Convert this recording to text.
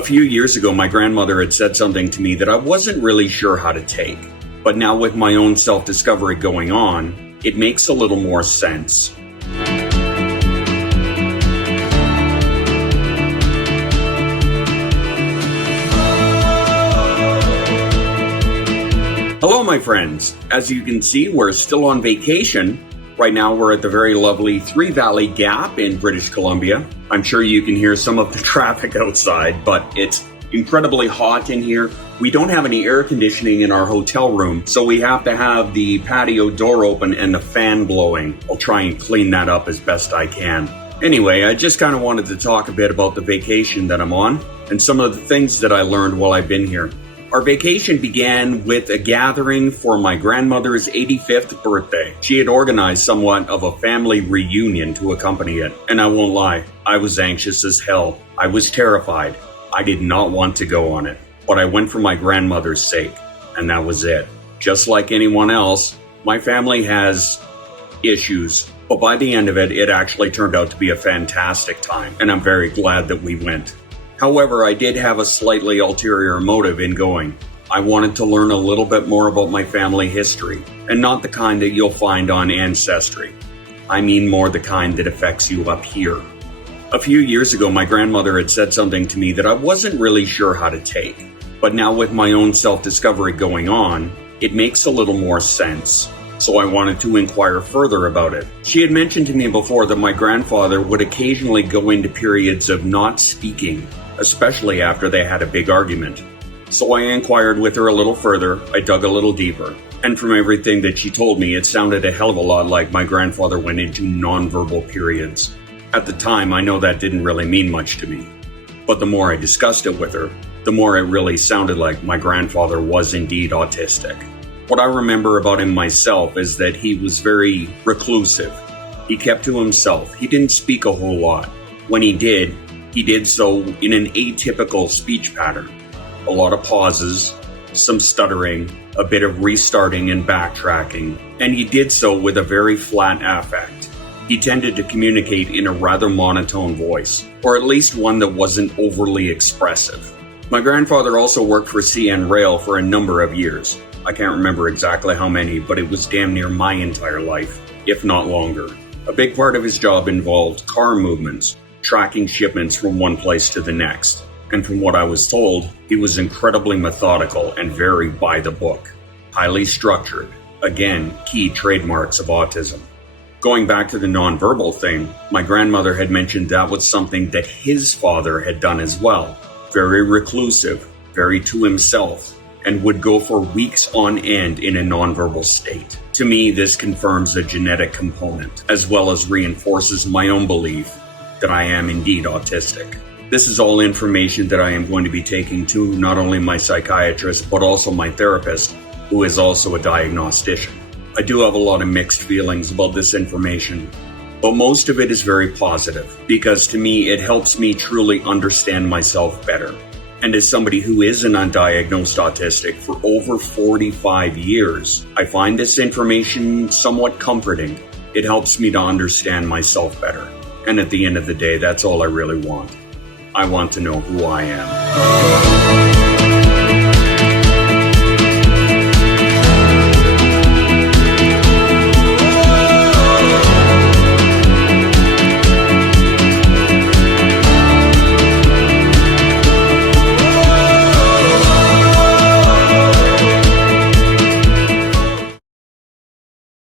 A few years ago, my grandmother had said something to me that I wasn't really sure how to take. But now with my own self-discovery going on, it makes a little more sense. Hello, my friends. As you can see, we're still on vacation. Right now, we're at the very lovely Three Valley Gap in British Columbia. I'm sure you can hear some of the traffic outside, but it's incredibly hot in here. We don't have any air conditioning in our hotel room, so we have to have the patio door open and the fan blowing. I'll try and clean that up as best I can. Anyway, I just kind of wanted to talk a bit about the vacation that I'm on and some of the things that I learned while I've been here. Our vacation began with a gathering for my grandmother's 85th birthday. She had organized somewhat of a family reunion to accompany it. And I won't lie, I was anxious as hell. I was terrified. I did not want to go on it. But I went for my grandmother's sake. And that was it. Just like anyone else, my family has issues. But by the end of it, it actually turned out to be a fantastic time. And I'm very glad that we went. However, I did have a slightly ulterior motive in going. I wanted to learn a little bit more about my family history, and not the kind that you'll find on Ancestry. I mean more the kind that affects you up here. A few years ago, my grandmother had said something to me that I wasn't really sure how to take. But now with my own self-discovery going on, it makes a little more sense. So I wanted to inquire further about it. She had mentioned to me before that my grandfather would occasionally go into periods of not speaking, especially after they had a big argument. So I inquired with her a little further, I dug a little deeper, and from everything that she told me, it sounded a hell of a lot like my grandfather went into nonverbal periods. At the time, I know that didn't really mean much to me, but the more I discussed it with her, the more it really sounded like my grandfather was indeed autistic. What I remember about him myself is that he was very reclusive. He kept to himself. He didn't speak a whole lot. When he did so in an atypical speech pattern. A lot of pauses, some stuttering, a bit of restarting and backtracking, and he did so with a very flat affect. He tended to communicate in a rather monotone voice, or at least one that wasn't overly expressive. My grandfather also worked for CN Rail for a number of years. I can't remember exactly how many, but it was damn near my entire life, if not longer. A big part of his job involved car movements, tracking shipments from one place to the next. And from what I was told, he was incredibly methodical and very by the book. Highly structured. Again, key trademarks of autism. Going back to the nonverbal thing, my grandmother had mentioned that was something that his father had done as well. Very reclusive, very to himself, and would go for weeks on end in a nonverbal state. To me, this confirms a genetic component, as well as reinforces my own belief that I am indeed autistic. This is all information that I am going to be taking to not only my psychiatrist, but also my therapist, who is also a diagnostician. I do have a lot of mixed feelings about this information, but most of it is very positive, because to me, it helps me truly understand myself better. And as somebody who is an undiagnosed autistic for over 45 years, I find this information somewhat comforting. It helps me to understand myself better. And at the end of the day, that's all I really want. I want to know who I am.